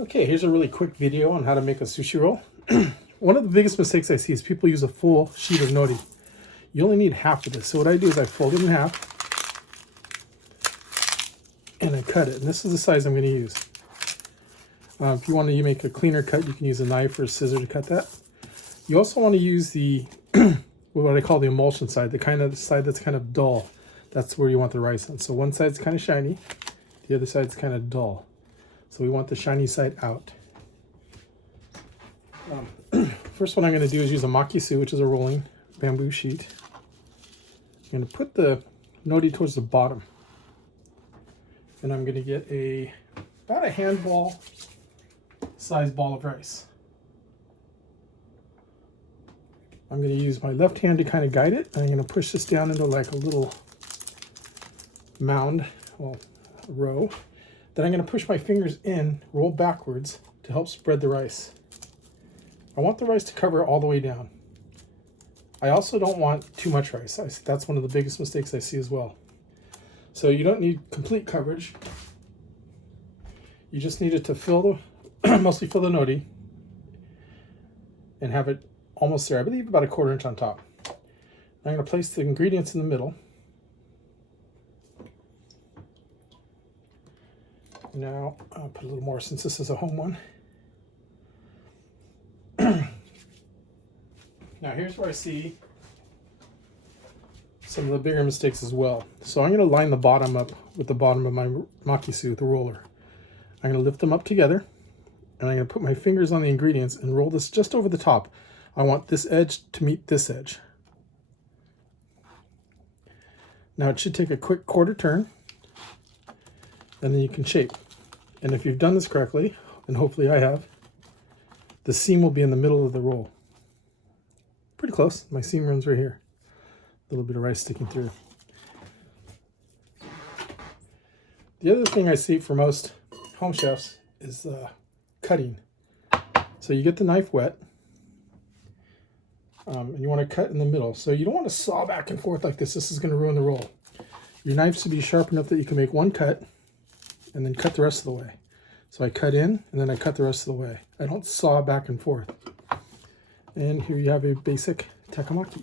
Okay, here's a really quick video on how to make a sushi roll. One of the biggest mistakes I see is people use a full sheet of nori. You only need half of this. So what I do is I fold it in half and I cut it. And this is the size I'm going to use. If you want to make a cleaner cut, you can use a knife or a scissor to cut that. You also want to use the what I call the emulsion side, the side that's kind of dull. That's where you want the rice on. So one side's kind of shiny, the other side's kind of dull. So we want the shiny side out. First one I'm going to do is use a makisu, which is a rolling bamboo sheet. I'm going to put the nori towards the bottom. And I'm going to get about a handball size ball of rice. I'm going to use my left hand to kind of guide it. And I'm going to push this down into like a little mound, well, a row. Then I'm going to push my fingers in, roll backwards to help spread the rice. I want the rice to cover all the way down. I also don't want too much rice. That's one of the biggest mistakes I see as well. So you don't need complete coverage. You just need it to mostly fill the nori and have it almost there. I believe about a 1/4 inch on top. I'm going to place the ingredients in the middle. Now I'll put a little more since this is a home one. Now here's where I see some of the bigger mistakes as well. So I'm going to line the bottom up with the bottom of my makisu, the roller. I'm going to lift them up together and I'm going to put my fingers on the ingredients and roll this just over the top. I want this edge to meet this edge. Now it should take a quick 1/4 turn and then you can shape. And if you've done this correctly, and hopefully I have, the seam will be in the middle of the roll. Pretty close. My seam runs right here. A little bit of rice sticking through. The other thing I see for most home chefs is cutting. So you get the knife wet, and you want to cut in the middle. So you don't want to saw back and forth like this. This is going to ruin the roll. Your knife should be sharp enough that you can make one cut and then cut the rest of the way. So I cut in and then I cut the rest of the way. I don't saw back and forth. And here you have a basic takamaki.